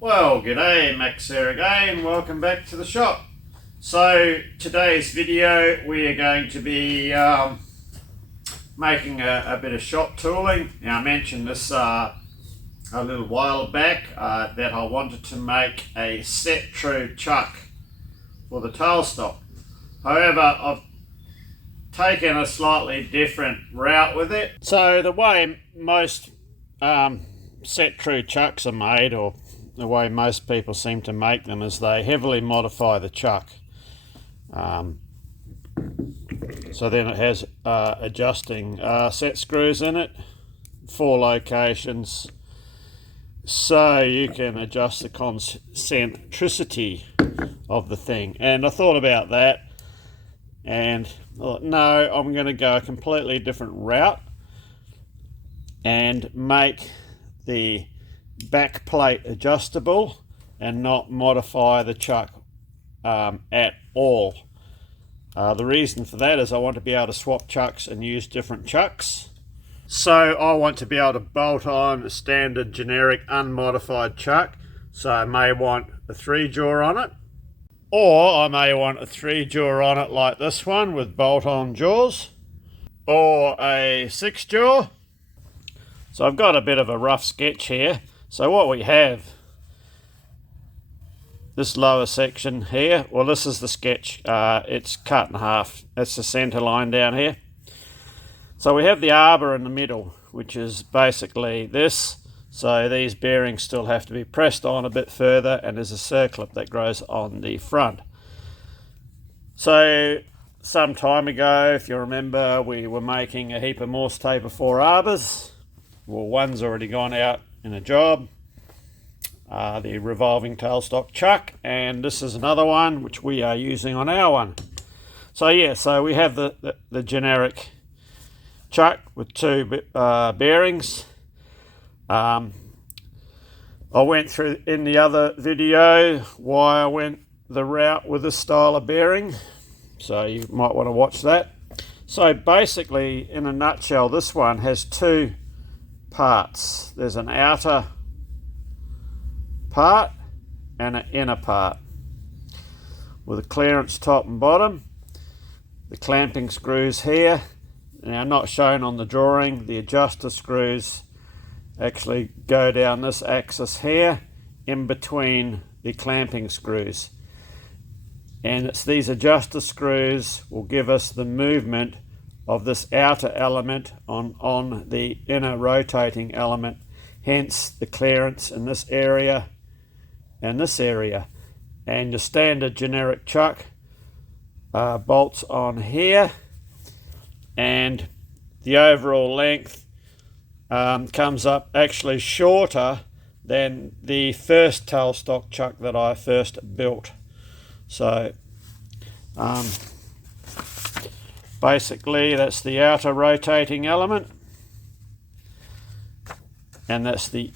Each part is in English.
Well, g'day, Max here again. Welcome back to the shop. So today's video we are going to be making a bit of shop tooling. Now I mentioned this a little while back that I wanted to make a set true chuck for the tailstock. However, I've taken a slightly different route with it. So the way most set true chucks are made, or the way most people seem to make them, is they heavily modify the chuck. So then it has adjusting set screws in it, 4 locations, so you can adjust the concentricity of the thing. And I thought about that and thought, no, I'm going to go a completely different route and make the back plate adjustable and not modify the chuck at all. The reason for that is I want to be able to swap chucks and use different chucks. So I want to be able to bolt on a standard generic unmodified chuck. So I may want a 3-jaw on it, or I may want a 3-jaw on it like this one with bolt-on jaws, or a 6-jaw. So I've got a bit of a rough sketch here. So what we have, this lower section here, well, this is the sketch. It's cut in half. That's the center line down here. So we have the arbor in the middle, which is basically this. So these bearings still have to be pressed on a bit further, and there's a circlip that grows on the front. So some time ago, if you remember, we were making a heap of Morse taper for arbors. Well, one's already gone out in a job, the revolving tailstock chuck, and this is another one which we are using on our one. So yeah, so we have the generic chuck with 2 bearings. I went through in the other video why I went the route with this style of bearing, so you might want to watch that. So basically, in a nutshell, this one has 2 parts. There's an outer part and an inner part with a clearance top and bottom. The clamping screws here, now not shown on the drawing, the adjuster screws actually go down this axis here in between the clamping screws, and it's these adjuster screws will give us the movement of this outer element on the inner rotating element, hence the clearance in this area and this area. And your standard generic chuck bolts on here, and the overall length comes up actually shorter than the first tailstock chuck that I first built. So basically that's the outer rotating element, and that's the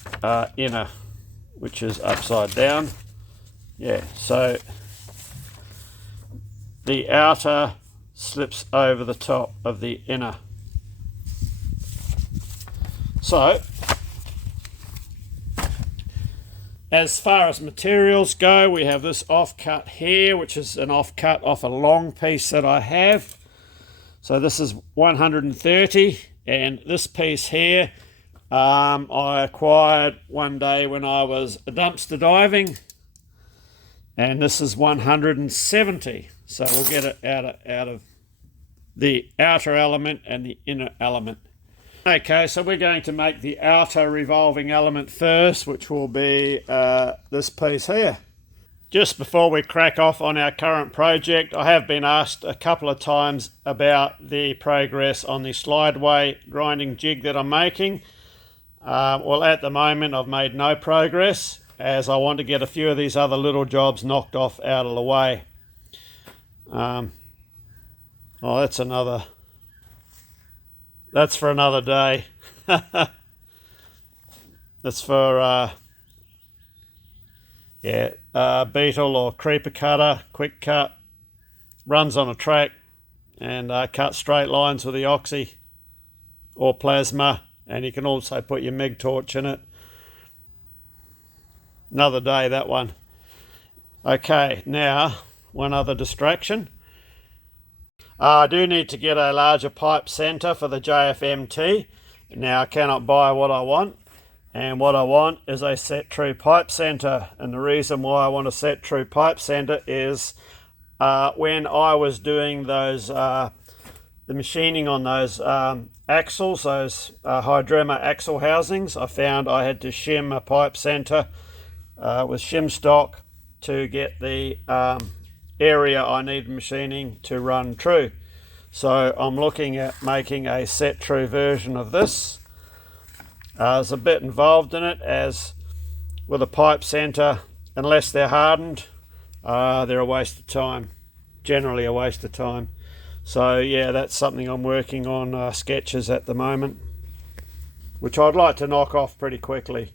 inner, which is upside down. Yeah, so the outer slips over the top of the inner. So as far as materials go, we have this offcut here, which is an offcut off a long piece that I have. So this is 130, and this piece here I acquired one day when I was dumpster diving, and this is 170. So we'll get it out of the outer element and the inner element. Okay, so we're going to make the outer revolving element first, which will be this piece here. Just before we crack off on our current project, I have been asked a couple of times about the progress on the slideway grinding jig that I'm making. Well, at the moment I've made no progress, as I want to get a few of these other little jobs knocked off out of the way. Oh, that's for another day. That's for beetle or creeper cutter, quick cut, runs on a track, and cut straight lines with the oxy or plasma, and you can also put your MIG torch in it. Another day, that one. Okay, now one other distraction. I do need to get a larger pipe centre for the JFMT. Now I cannot buy what I want, and what I want is a set true pipe centre. And the reason why I want a set true pipe centre is when I was doing those the machining on those axles, those hydrema axle housings, I found I had to shim a pipe centre with shim stock to get the area I need machining to run true. So I'm looking at making a set true version of this. There's a bit involved in it, as with a pipe centre, unless they're hardened, they're a waste of time, generally a waste of time. So yeah, that's something I'm working on sketches at the moment, which I'd like to knock off pretty quickly.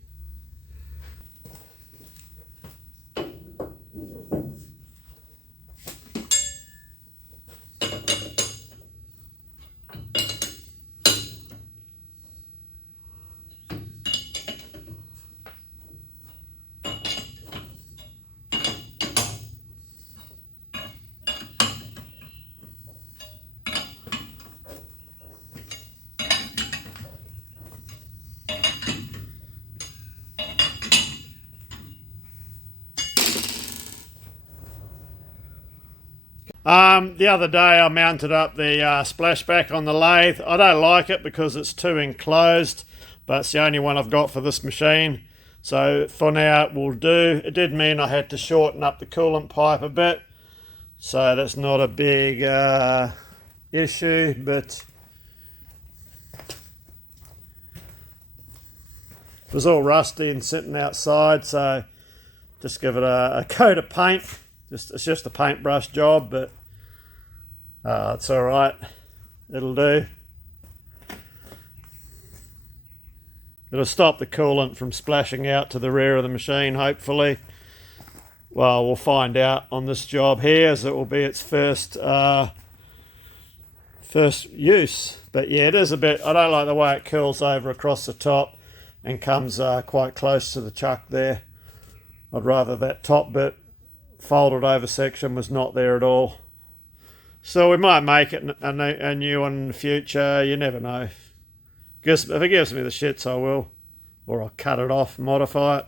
The other day I mounted up the splashback on the lathe. I don't like it because it's too enclosed, but it's the only one I've got for this machine. So for now it will do. It did mean I had to shorten up the coolant pipe a bit, so that's not a big issue, but it was all rusty and sitting outside, so just give it a coat of paint. It's just a paintbrush job, but it's all right. It'll do. It'll stop the coolant from splashing out to the rear of the machine, hopefully. Well, we'll find out on this job here, as it will be its first use. But yeah, it is a bit, I don't like the way it curls over across the top and comes quite close to the chuck there. I'd rather that top bit folded over section was not there at all. So we might make it a new one in the future. You never know. If it gives me the shits, I will. Or I'll cut it off, modify it.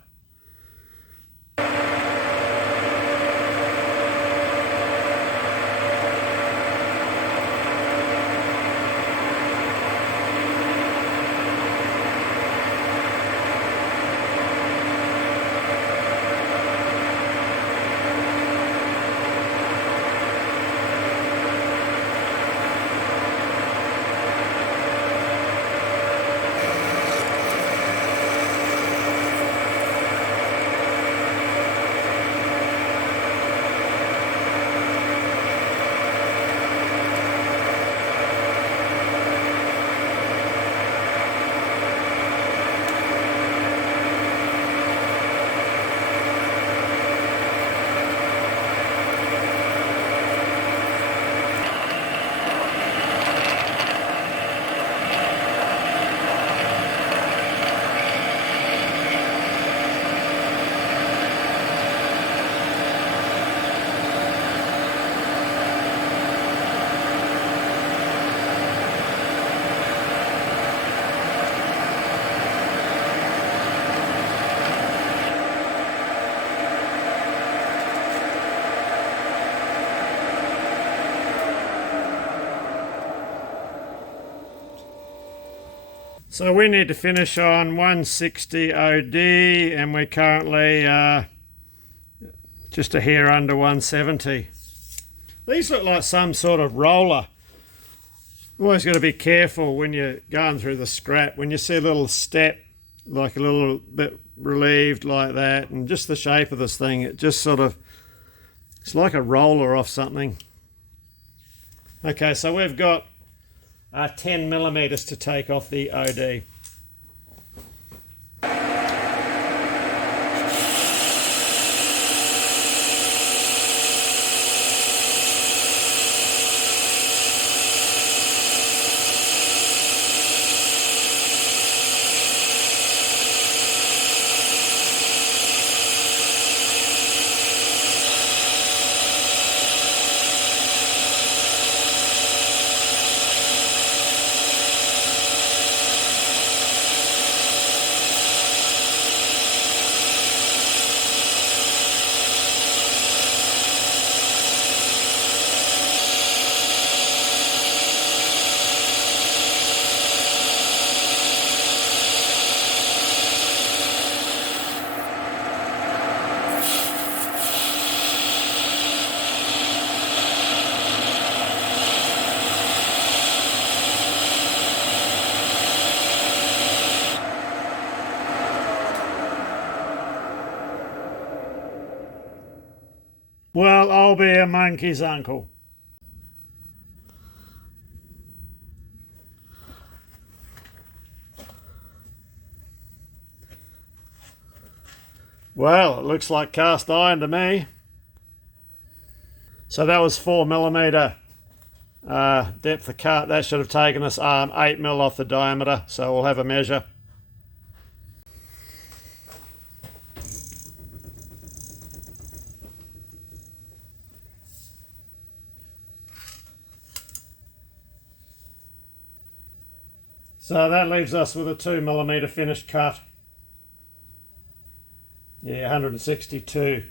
So we need to finish on 160 OD, and we're currently just a hair under 170. These look like some sort of roller. Always got to be careful when you're going through the scrap. When you see a little step, like a little bit relieved like that, and just the shape of this thing, it just sort of, it's like a roller off something. Okay, so we've got 10 millimeters to take off the OD. Well, I'll be a monkey's uncle. Well, it looks like cast iron to me. So that was 4mm depth of cut. That should have taken us 8mm off the diameter, so we'll have a measure. So that leaves us with a 2mm finished cut. Yeah, 162.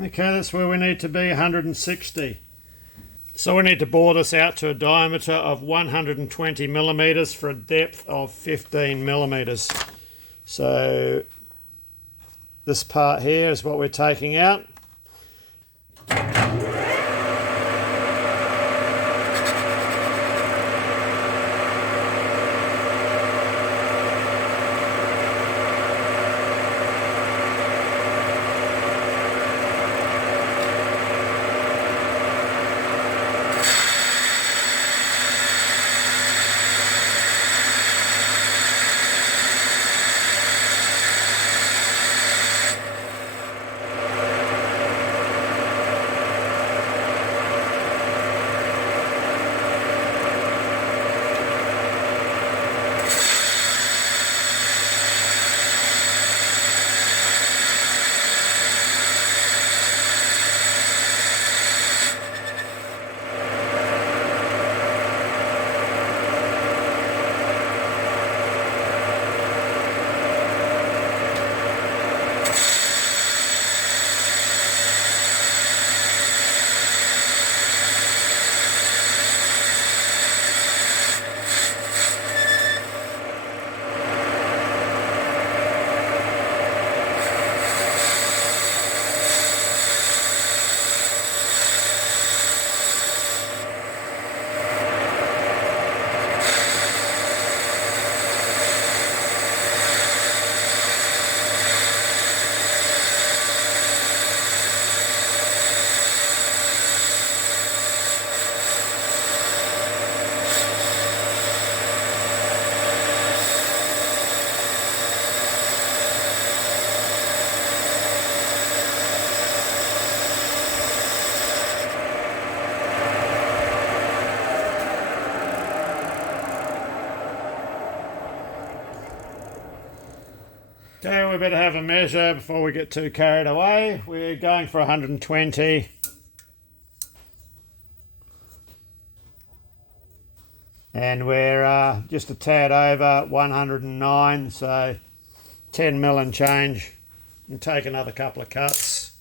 Okay, that's where we need to be, 160. So we need to bore this out to a diameter of 120mm for a depth of 15mm. So this part here is what we're taking out. Okay, we better have a measure before we get too carried away. We're going for 120. And we're just a tad over 109, so 10mm and change. And take another couple of cuts.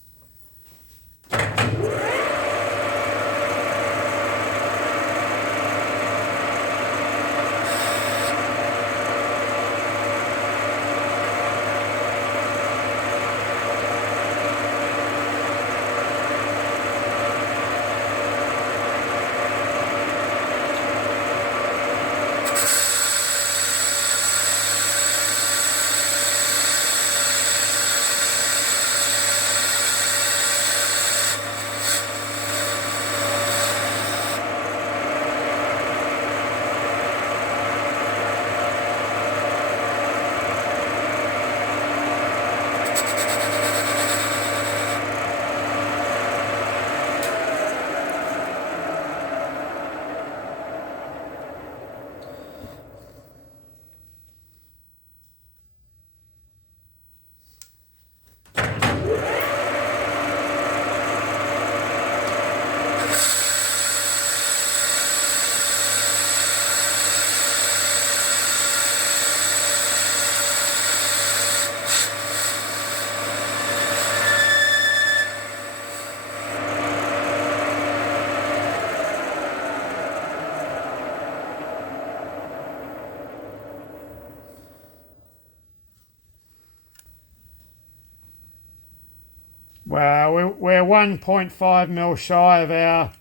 Well, we're 1.5 mil shy of our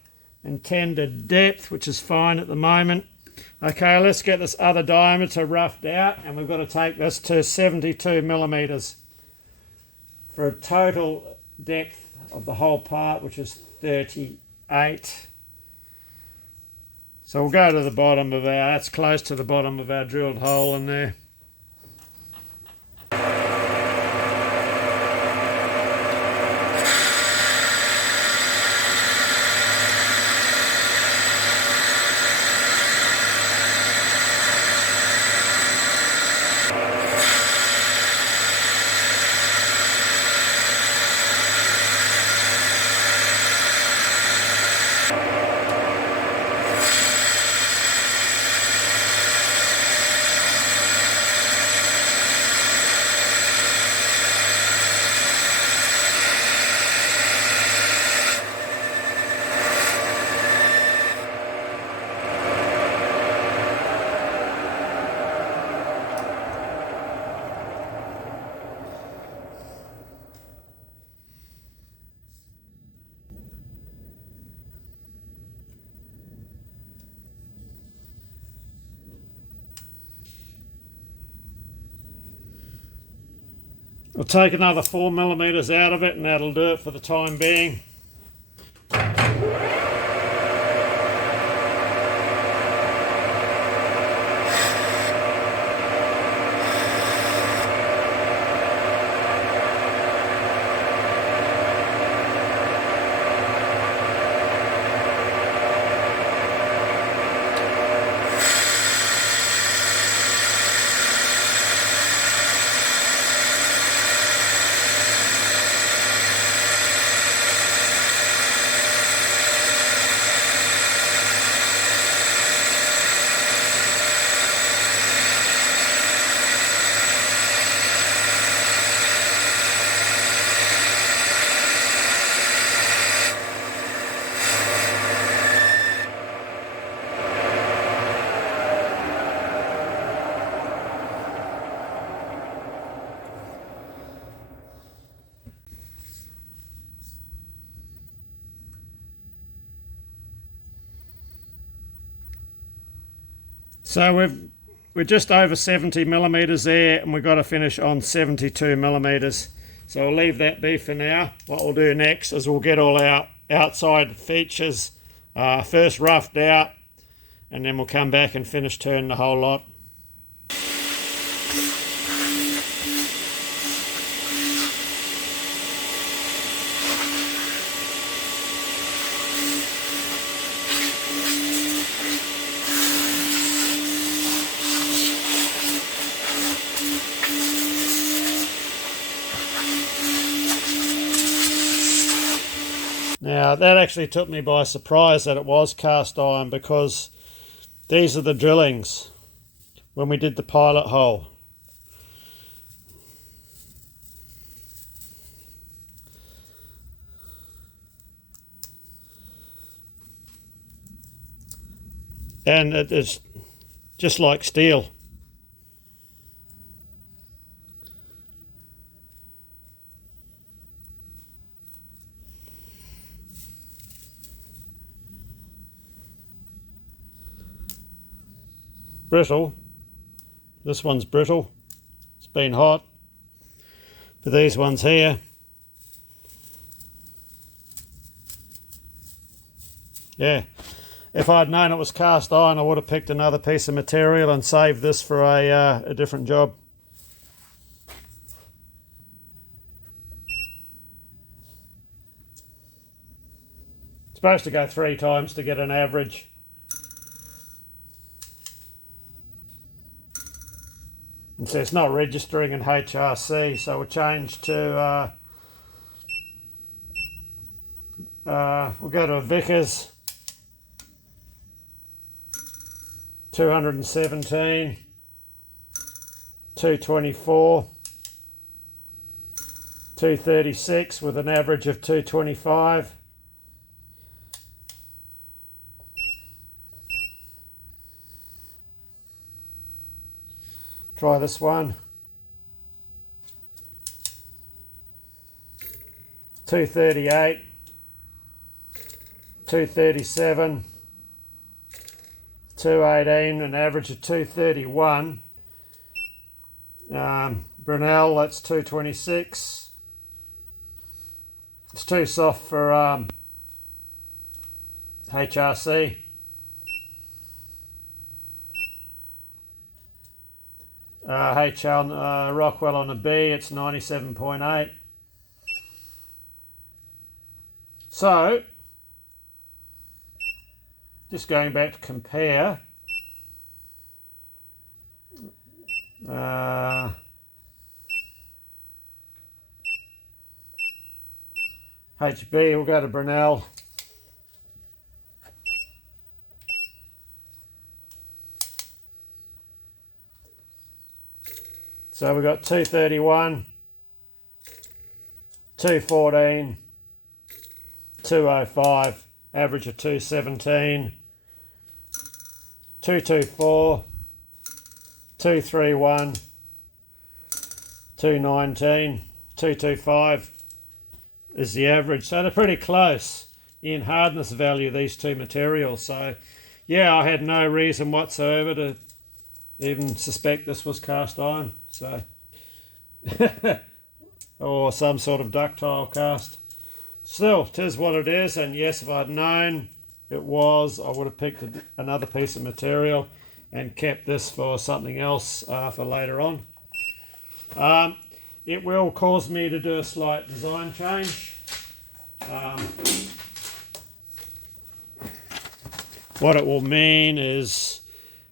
intended depth, which is fine at the moment. Okay, let's get this other diameter roughed out, and we've got to take this to 72 millimeters for a total depth of the whole part, which is 38. So we'll go to the bottom of that's close to the bottom of our drilled hole in there. We'll take another 4 millimeters out of it, and that'll do it for the time being. So we're just over 70 millimeters there, and we've got to finish on 72 millimeters. So we'll leave that be for now. What we'll do next is we'll get all our outside features first roughed out, and then we'll come back and finish turning the whole lot. Now that actually took me by surprise that it was cast iron, because these are the drillings when we did the pilot hole. And it is just like steel. Brittle. This one's brittle. It's been hot. But these ones here, yeah, if I'd known it was cast iron, I would have picked another piece of material and saved this for a different job. It's supposed to go 3 times to get an average. And so it's not registering in HRC, so we'll change to, we'll go to a Vickers 217, 224, 236 with an average of 225. Try this one. 238, 237, 218, an average of 231. Brunel, that's 226. It's too soft for HRC. HL Rockwell on a B, it's 97.8. So, just going back to compare, HB, we'll go to Brunel. So we've got 231, 214, 205, average of 217, 224, 231, 219, 225 is the average. So they're pretty close in hardness value, these two materials. So yeah, I had no reason whatsoever to even suspect this was cast iron. So or some sort of ductile cast. Still, 'tis what it is, and yes, if I'd known it was, I would have picked another piece of material and kept this for something else for later on. It will cause me to do a slight design change. What it will mean is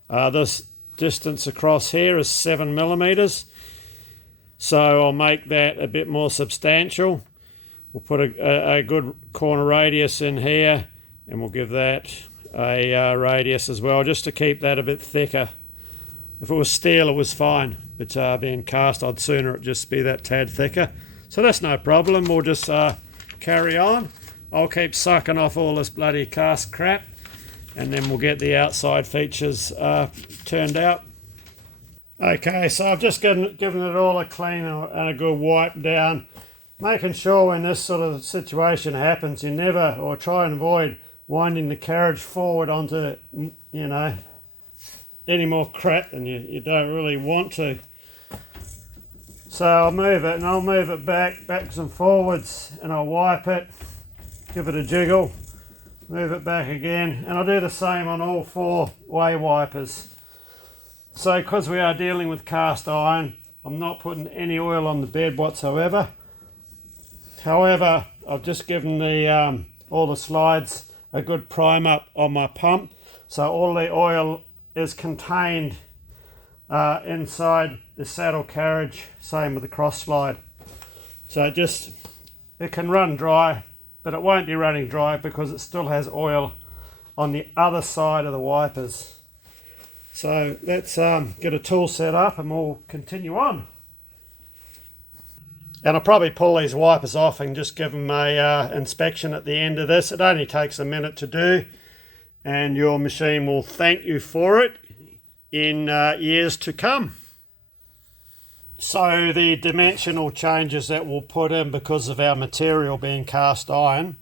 this distance across here is 7mm, so I'll make that a bit more substantial. We'll put a good corner radius in here, and we'll give that a radius as well, just to keep that a bit thicker. If it was steel, it was fine, but being cast, I'd sooner it just be that tad thicker. So that's no problem. We'll just carry on. I'll keep sucking off all this bloody cast crap, and then we'll get the outside features turned out. Okay, so I've just given it all a clean and a good wipe down, making sure when this sort of situation happens, you never, or try and avoid winding the carriage forward onto, you know, any more crap than you don't really want to. So I'll move it, and I'll move it backwards and forwards, and I'll wipe it, give it a jiggle, move it back again, and I'll do the same on all four way wipers. So because we are dealing with cast iron, I'm not putting any oil on the bed whatsoever. However, I've just given the all the slides a good prime up on my pump, so all the oil is contained inside the saddle carriage, same with the cross slide. So it can run dry, but it won't be running dry because it still has oil on the other side of the wipers. So let's get a tool set up and we'll continue on. And I'll probably pull these wipers off and just give them a inspection at the end of this. It only takes a minute to do, and your machine will thank you for it in years to come. So the dimensional changes that we'll put in because of our material being cast iron,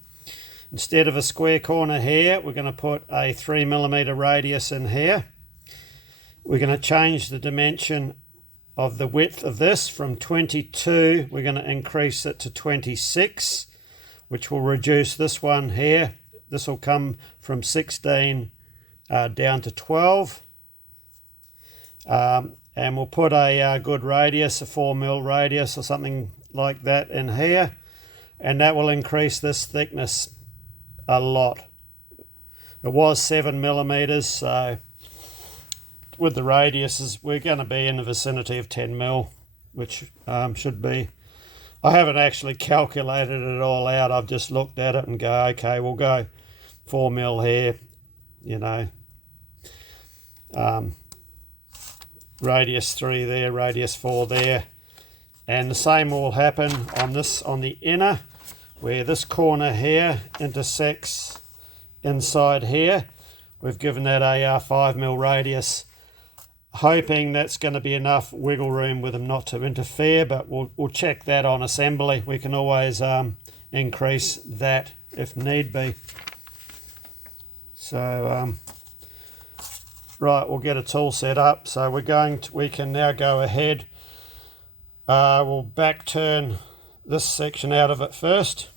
instead of a square corner here, we're going to put a 3mm radius in here. We're going to change the dimension of the width of this from 22, we're going to increase it to 26, which will reduce this one here. This will come from 16 down to 12. And we'll put a good radius, a 4mm radius or something like that in here, and that will increase this thickness a lot. It was 7mm, so with the radiuses we're going to be in the vicinity of 10mm, which should be, I haven't actually calculated it all out, I've just looked at it and go, okay, we'll go 4mm here, you know, radius 3 there, radius 4 there, and the same will happen on this, on the inner, where this corner here intersects inside here. We've given that a 5mm radius, hoping that's going to be enough wiggle room with them not to interfere, but we'll check that on assembly. We can always increase that if need be. So right, we'll get a tool set up. So we can now go ahead. We'll back turn this section out of it first,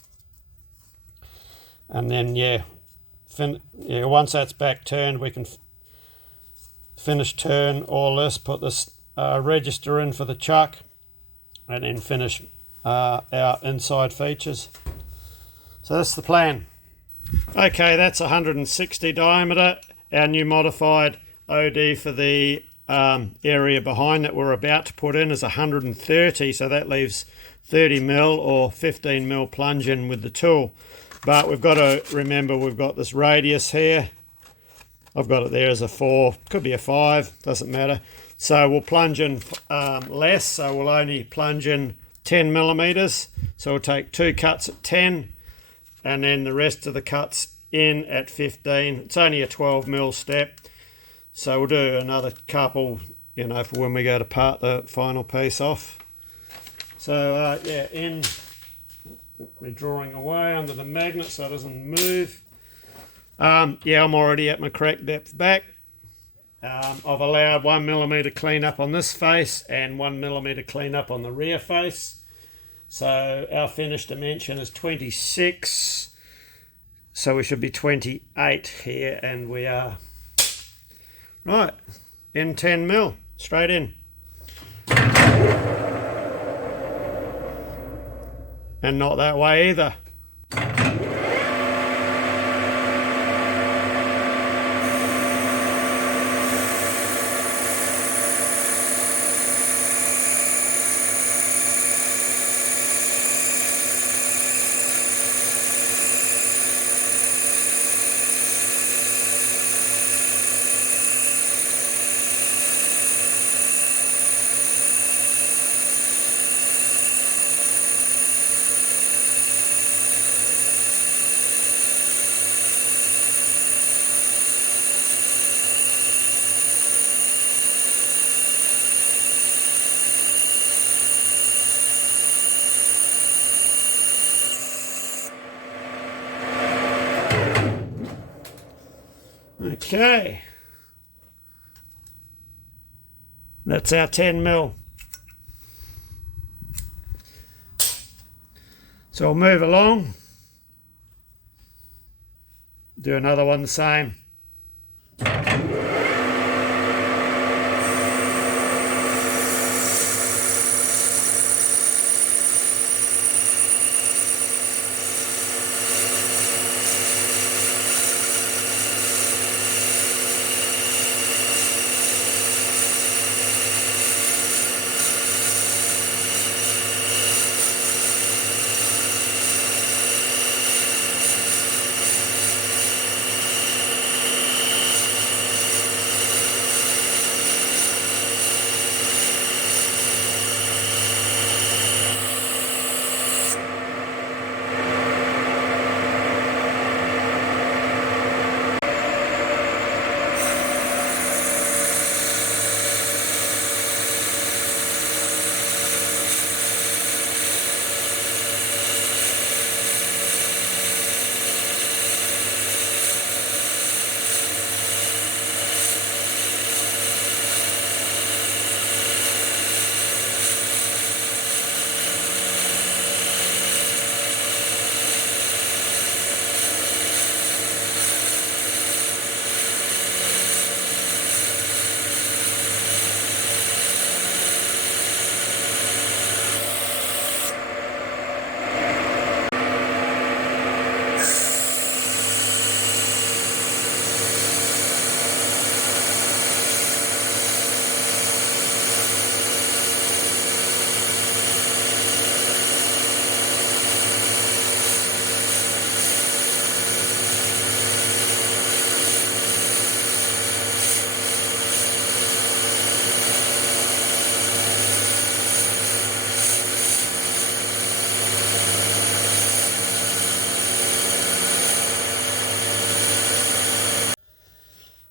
and then once that's back turned, we can finish turn all this, put this register in for the chuck, and then finish our inside features. So that's the plan. Okay, that's 160 diameter. Our new modified OD for the area behind that we're about to put in is 130, so that leaves 30mm or 15mm plunge in with the tool. But we've got to remember we've got this radius here. I've got it there as a 4, could be a 5, doesn't matter. So we'll plunge in less, so we'll only plunge in 10mm. So we'll take 2 cuts at 10, and then the rest of the cuts in at 15. It's only a 12mm step. So we'll do another couple, for when we go to part the final piece off. So we're drawing away under the magnet so it doesn't move. I'm already at my correct depth back. I've allowed 1mm clean up on this face and 1mm clean up on the rear face. So our finished dimension is 26. So we should be 28 here, and we are right in 10mm, straight in. And not that way either. Okay, that's our 10mm. So we'll move along, do another one the same.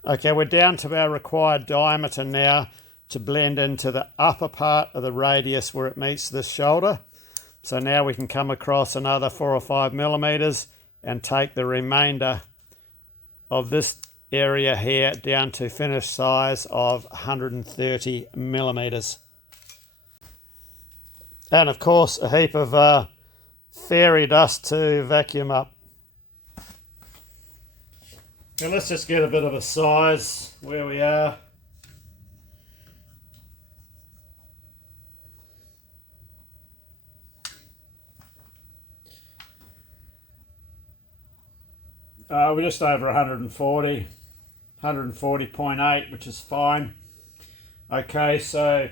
Okay, we're down to our required diameter now to blend into the upper part of the radius where it meets this shoulder. So now we can come across another 4 or 5 millimeters and take the remainder of this area here down to finished size of 130 millimeters. And of course a heap of fairy dust to vacuum up. Now let's just get a bit of a size where we are. We're just over 140, 140.8, which is fine. Okay, so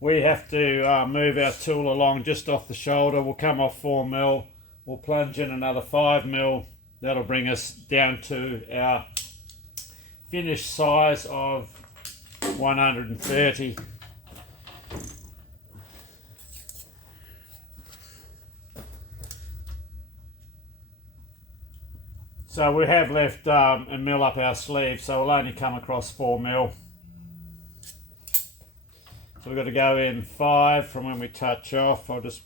we have to move our tool along just off the shoulder. We'll come off 4 mil. We'll plunge in another 5 mil. That'll bring us down to our finished size of 130. So we have left a mil up our sleeve, so we'll only come across 4 mil. So we've got to go in 5 from when we touch off. I'll just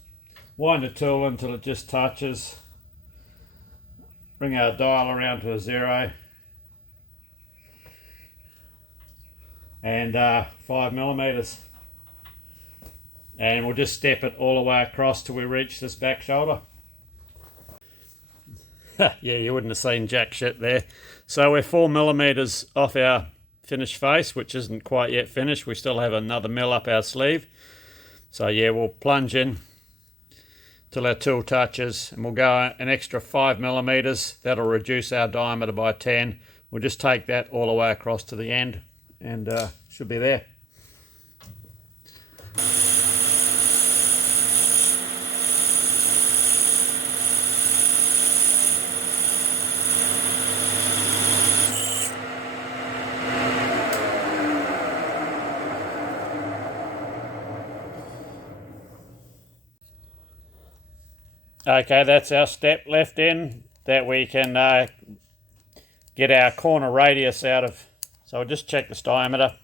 wind the tool until it just touches. Bring our dial around to a 0. And 5 millimeters. And we'll just step it all the way across till we reach this back shoulder. Yeah, you wouldn't have seen jack shit there. So we're 4 millimeters off our finished face, which isn't quite yet finished. We still have another mil up our sleeve. So yeah, we'll plunge in till our tool touches, and we'll go an extra 5 millimeters. That'll reduce our diameter by 10. We'll just take that all the way across to the end, and should be there. Okay, that's our step left in that we can get our corner radius out of. So I'll just check this diameter.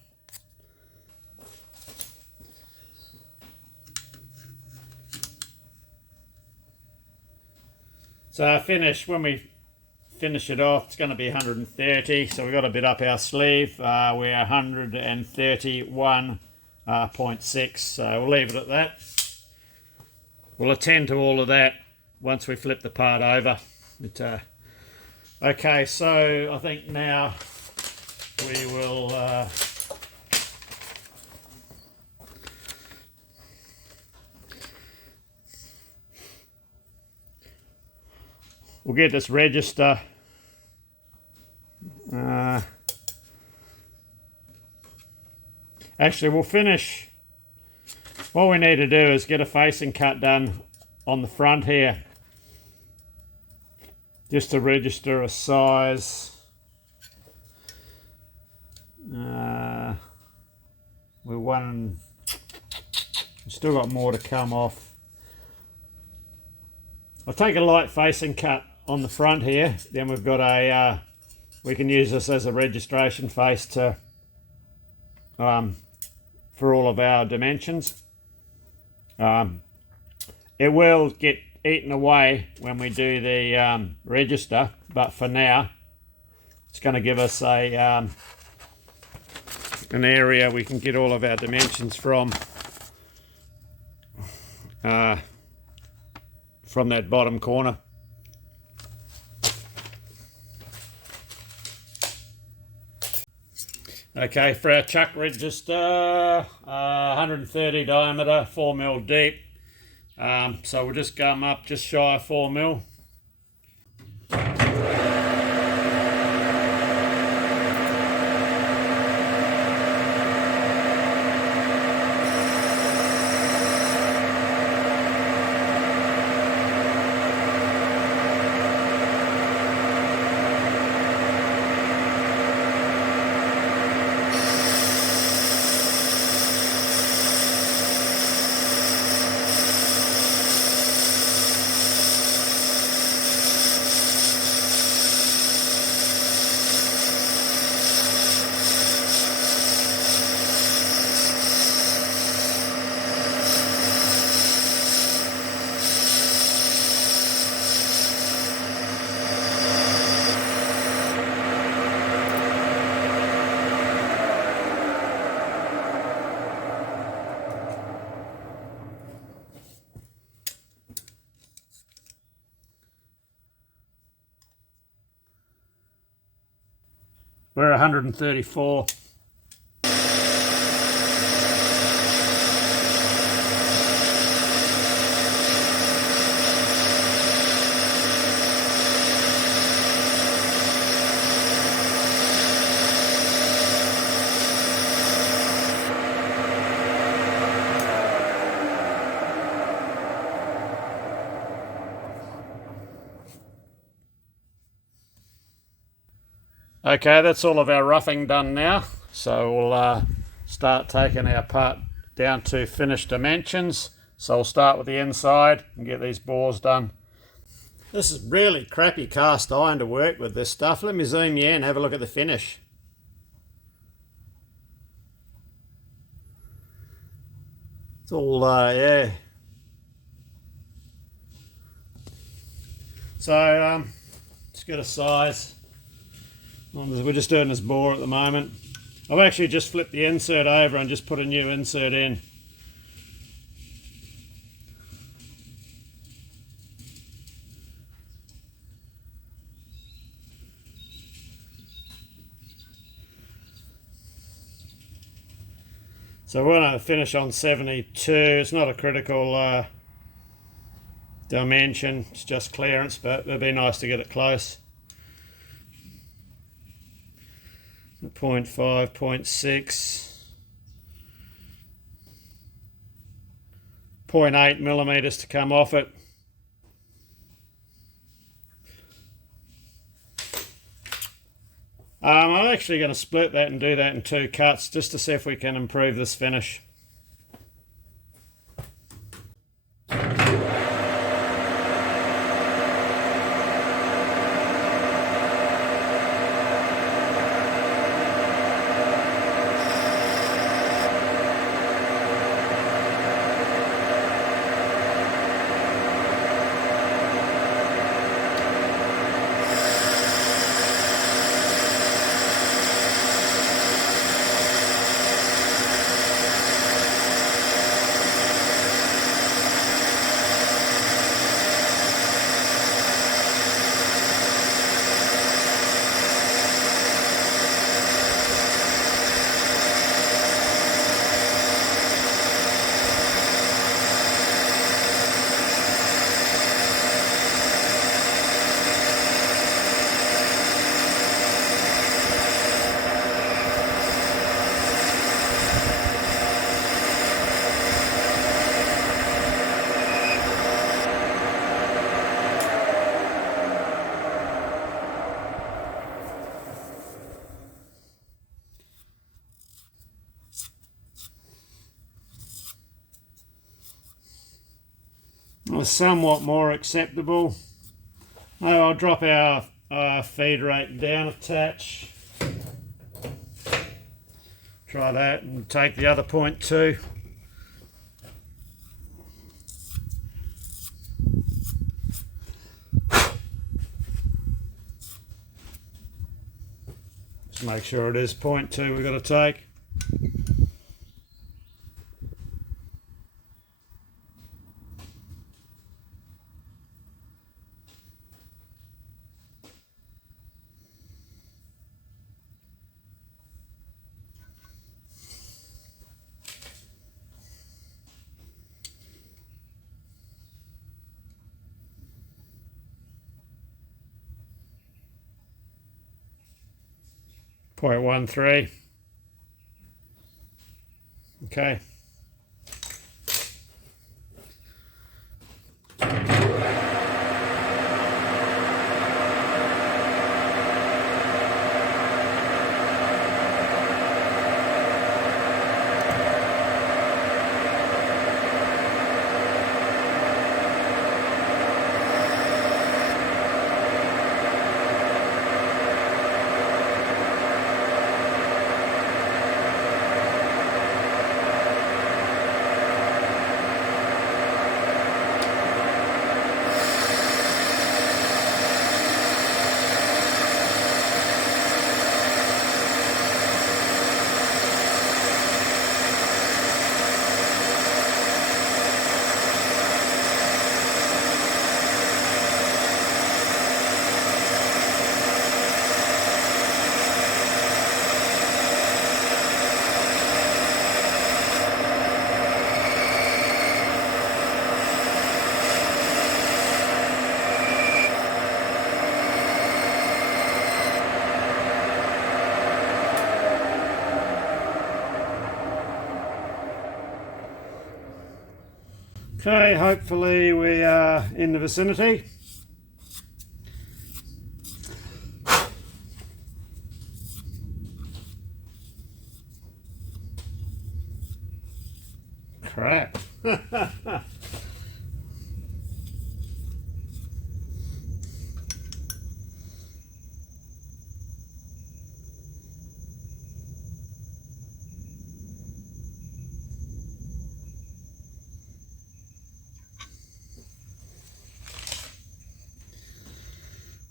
So when we finish it off, it's going to be 130. So we've got a bit up our sleeve. We're 131.6. So we'll leave it at that. We'll attend to all of that once we flip the part over. But, okay, so I think now we will we'll get this register actually we'll finish. What we need to do is get a facing cut done on the front here, just to register a size. We've still got more to come off. I'll take a light facing cut on the front here, then we've got a, we can use this as a registration face to for all of our dimensions. It will get eaten away when we do the register, but for now it's going to give us a an area we can get all of our dimensions from that bottom corner. Okay, for our chuck register, 130 diameter, 4 mil deep. So we'll just come up just shy of 4 mil. We're 134. Okay, that's all of our roughing done now. So we'll start taking our part down to finished dimensions. So we'll start with the inside and get these bores done. This is really crappy cast iron to work with, this stuff. Let me zoom you in and have a look at the finish. It's all, yeah. So, let's get a size. We're just doing this bore at the moment. I've actually just flipped the insert over and just put a new insert in. So we're going to finish on 72. It's not a critical dimension, it's just clearance, but it'd be nice to get it close. 0.5, 0.6, 0.8 millimeters to come off it. I'm actually going to split that and do that in 2 cuts just to see if we can improve this finish. Somewhat more acceptable. Oh, I'll drop our feed rate down a touch. Try that and take the other point too. Just make sure it is 0.2 we've got to take. Point 1.3. Okay. Okay, hopefully we are in the vicinity. Crap.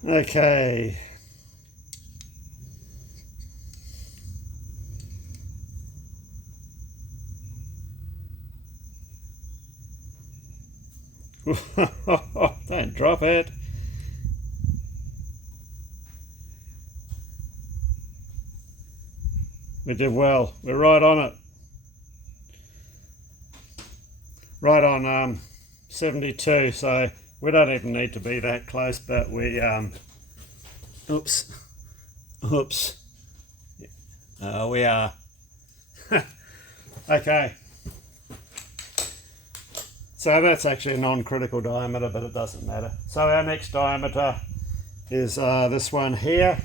Okay. Don't drop it. We did well. We're right on it. Right on 72, so we don't even need to be that close, but we oops, we are. Okay, so that's actually a non-critical diameter, but it doesn't matter. So our next diameter is this one here.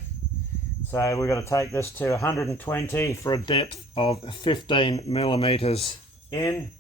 So we're going to take this to 120 for a depth of 15 millimeters in.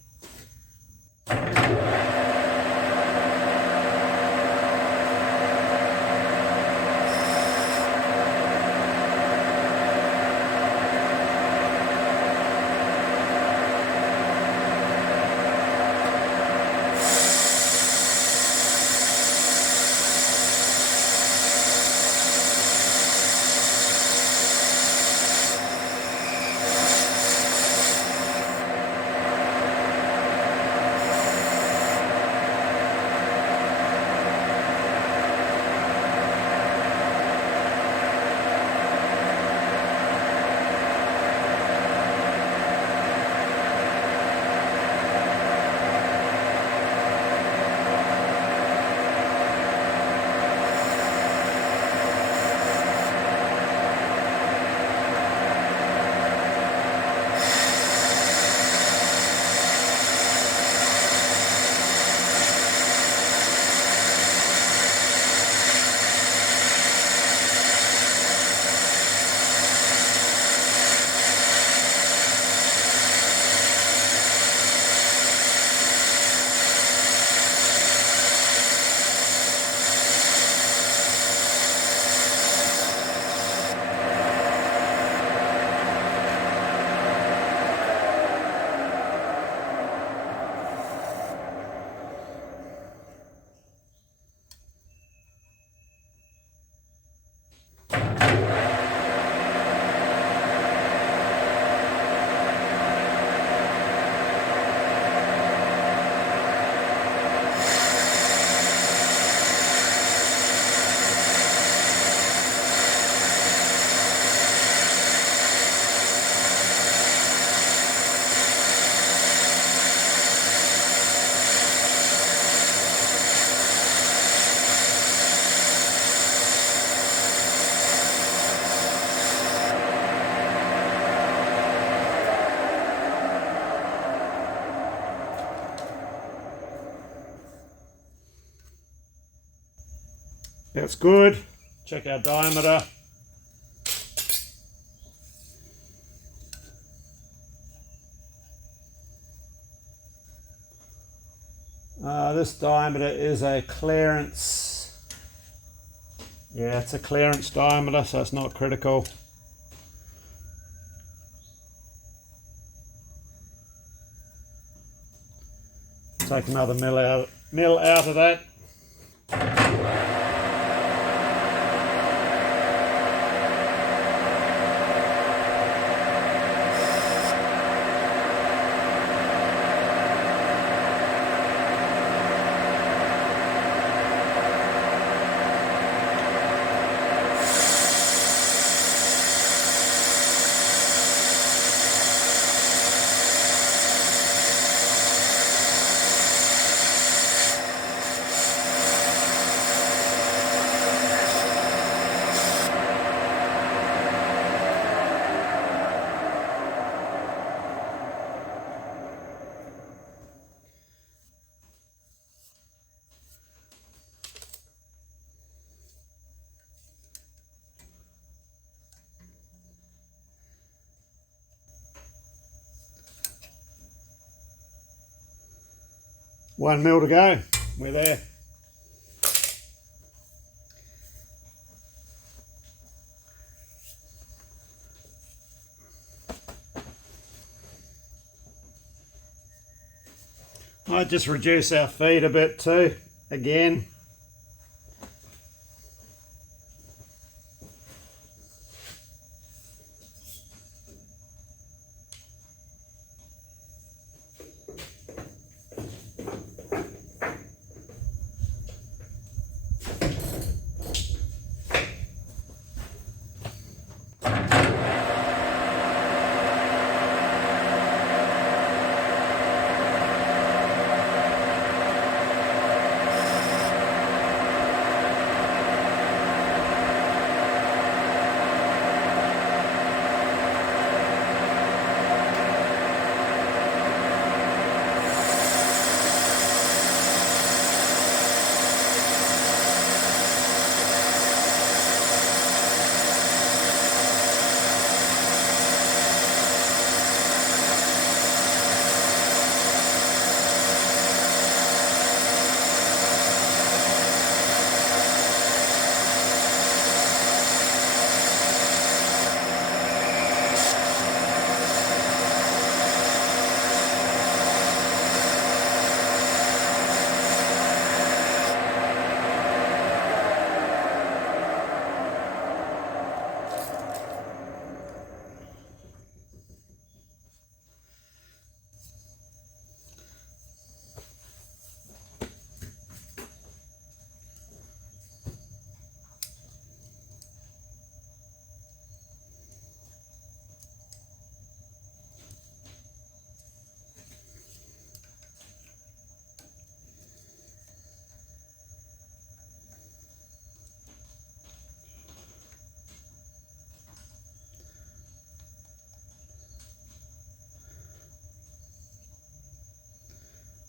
That's good. Check our diameter. This diameter is a clearance. Yeah, it's a clearance diameter, so it's not critical. Take another mil out of that. 1 mil to go. We're there. Might just reduce our feed a bit too, again.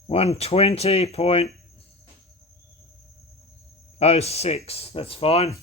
$120.06, that's fine.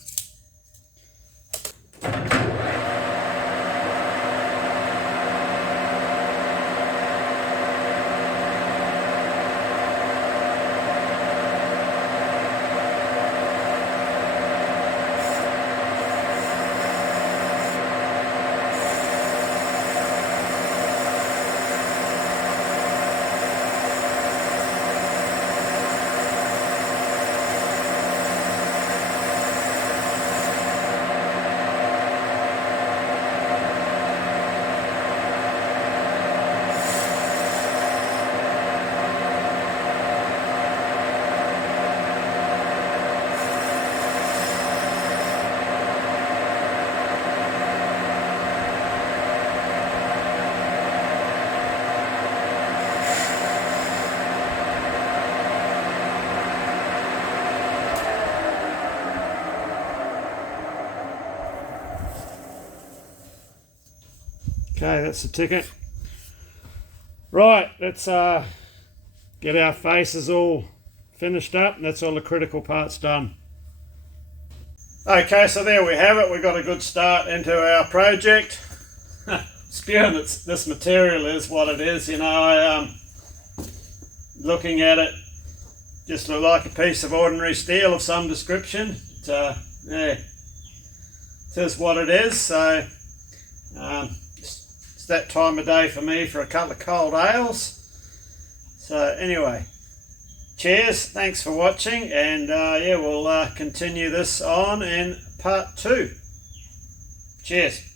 Okay, that's the ticket. Right, let's get our faces all finished up, and that's all the critical parts done. Okay, so there we have it. We got a good start into our project. Spewing this material is what it is, you know. Looking at it, just look like a piece of ordinary steel of some description. Yeah, it is what it is. So it's that time of day for me for a couple of cold ales. So anyway, cheers, thanks for watching, and yeah, we'll continue this on in part 2. Cheers.